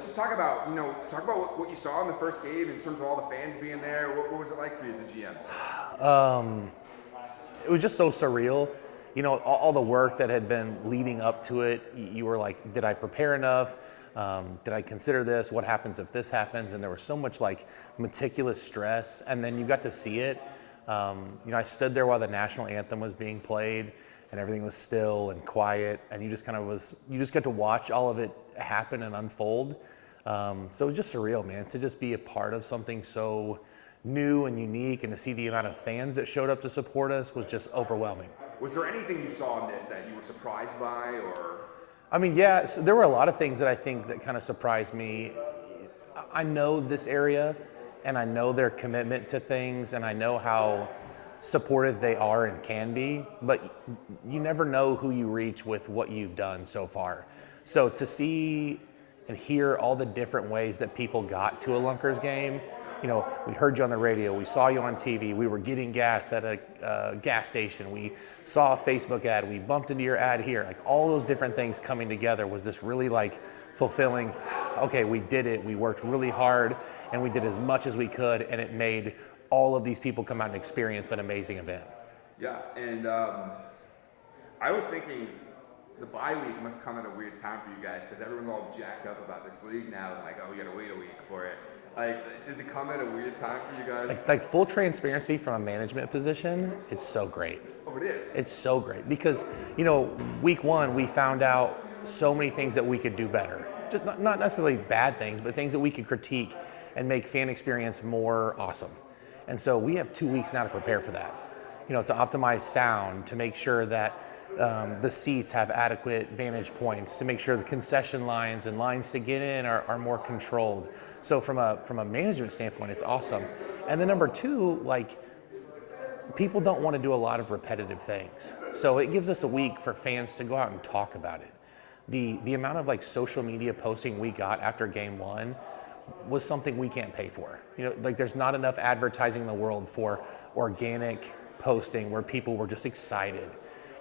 let's just talk about, what you saw in the first game in terms of all the fans being there. What was it like for you as a GM? It was just so surreal. All the work that had been leading up to it, you were like, did I prepare enough? Did I consider this? What happens if this happens? And there was so much like meticulous stress. And then you got to see it. I stood there while the national anthem was being played and everything was still and quiet. And you just got to watch all of it happen and unfold. So it was just surreal, man, to just be a part of something so new and unique, and to see the amount of fans that showed up to support us was just overwhelming. Was there anything you saw in this that you were surprised by, or? I mean, yeah, so there were a lot of things that I think that kind of surprised me. I know this area, and I know their commitment to things, and I know how supportive they are and can be, but you never know who you reach with what you've done so far. So to see and hear all the different ways that people got to a Lunkers game, we heard you on the radio, we saw you on TV, we were getting gas at a gas station, we saw a Facebook ad, we bumped into your ad here, like all those different things coming together was this really like fulfilling, okay, we did it, we worked really hard, and we did as much as we could, and it made all of these people come out and experience an amazing event. Yeah, and I was thinking the bye week must come at a weird time for you guys because everyone's all jacked up about this league now, like, oh, we gotta wait a week for it. Like, does it come at a weird time for you guys? Like full transparency from a management position, it's so great. Oh, it is? It's so great because, week one, we found out so many things that we could do better. Just not necessarily bad things, but things that we could critique and make fan experience more awesome. And so we have 2 weeks now to prepare for that. To optimize sound, to make sure that the seats have adequate vantage points, to make sure the concession lines and lines to get in are more controlled. So from a management standpoint, it's awesome. And then number two, like, people don't want to do a lot of repetitive things. So it gives us a week for fans to go out and talk about it. The amount of like social media posting we got after game one was something we can't pay for. There's not enough advertising in the world for organic posting where people were just excited.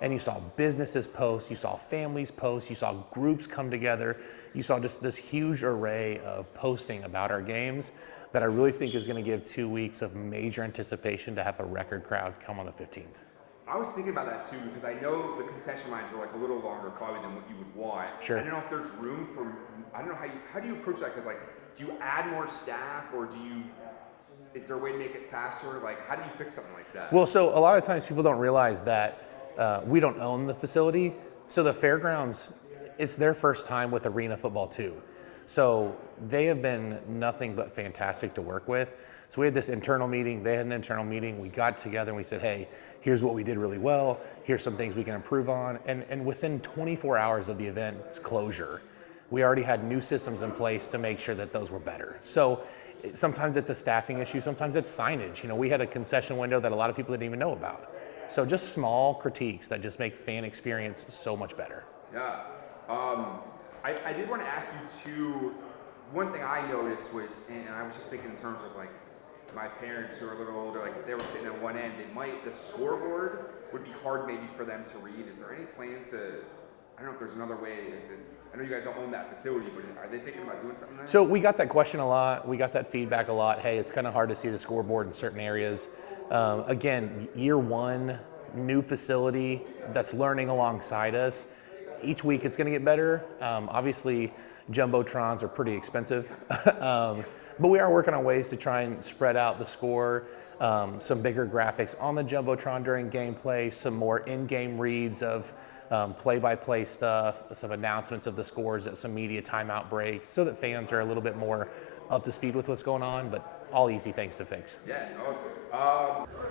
And you saw businesses post, you saw families post, you saw groups come together, you saw just this huge array of posting about our games that I really think is going to give 2 weeks of major anticipation to have a record crowd come on the 15th. I was thinking about that too because I know the concession lines are like a little longer probably than what you would want. Sure. I don't know if there's room for, I don't know how do you approach that? Because like, do you add more staff or is there a way to make it faster? Like, how do you fix something like that? Well, so a lot of times people don't realize that we don't own the facility. So the fairgrounds, it's their first time with arena football too. So they have been nothing but fantastic to work with. So we had this internal meeting, they had an internal meeting, we got together and we said, hey, here's what we did really well, here's some things we can improve on. And within 24 hours of the event's closure, we already had new systems in place to make sure that those were better. So sometimes it's a staffing issue, sometimes it's signage. We had a concession window that a lot of people didn't even know about. So just small critiques that just make fan experience so much better. Yeah. I did want to ask you too, one thing I noticed was, and I was just thinking in terms of like my parents who are a little older, like if they were sitting at one end, the scoreboard would be hard maybe for them to read. Is there any plan to, I don't know if there's another way, I know you guys don't own that facility, but are they thinking about doing something there? So we got that question a lot. We got that feedback a lot. Hey, it's kind of hard to see the scoreboard in certain areas. Again, year one, new facility that's learning alongside us. Each week it's going to get better. Obviously, jumbotrons are pretty expensive, but we are working on ways to try and spread out the score. Some bigger graphics on the jumbotron during gameplay, some more in-game reads of play-by-play stuff, some announcements of the scores at some media timeout breaks, so that fans are a little bit more up to speed with what's going on, but all easy things to fix. Yeah,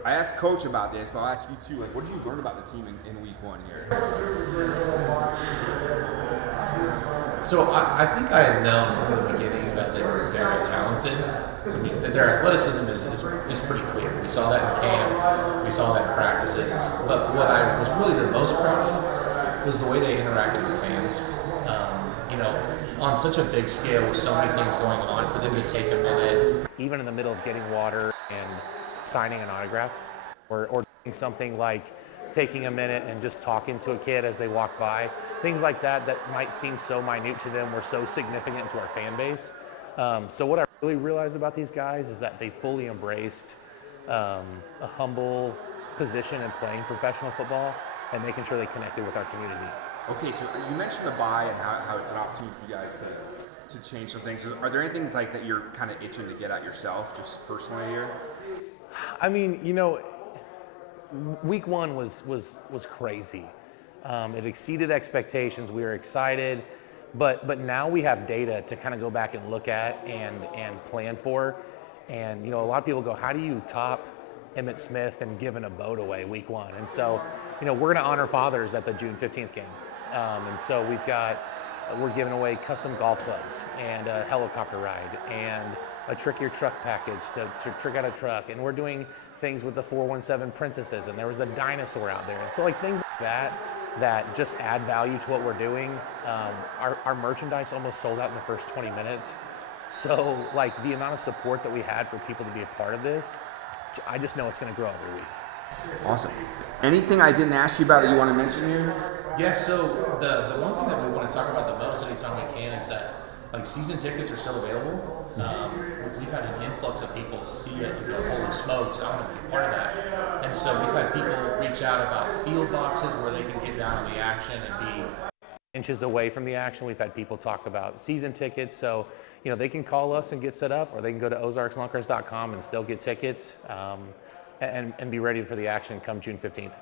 I asked Coach about this, but I'll ask you too. Like, what did you learn about the team in week one here? So I think I had known from the beginning that they were very talented. I mean, their athleticism is pretty clear. We saw that in camp, we saw that in practices. But what I was really the most proud of was the way they interacted with fans. On such a big scale with so many things going on, for them to take a minute. Even in the middle of getting water and signing an autograph or doing something like taking a minute and just talking to a kid as they walk by. Things like that that might seem so minute to them were so significant to our fan base. So what I really realized about these guys is that they fully embraced a humble position in playing professional football, and they can truly connect with our community. Okay, so you mentioned the buy and how it's an opportunity for you guys to change some things. Are there anything like that you're kind of itching to get at yourself, just personally here? I mean, week one was crazy. It exceeded expectations. We were excited, but now we have data to kind of go back and look at and plan for. And a lot of people go, how do you top Emmitt Smith and giving a boat away week one? And so, we're going to honor fathers at the June 15th game. And so we're giving away custom golf clubs and a helicopter ride and a trick your truck package to trick out a truck. And we're doing things with the 417 princesses, and there was a dinosaur out there. And so things like that just add value to what we're doing. Our merchandise almost sold out in the first 20 minutes. So the amount of support that we had for people to be a part of this, I just know it's going to grow every week. Awesome. Anything I didn't ask you about that you want to mention here? Yeah, so the one thing that we want to talk about the most anytime we can is that season tickets are still available. We've had an influx of people see it and go, holy smokes, I want to be a part of that. And so we've had people reach out about field boxes where they can get down on the action and be inches away from the action. We've had people talk about season tickets, so they can call us and get set up, or they can go to ozarkslunkers.com and still get tickets and be ready for the action come June 15th.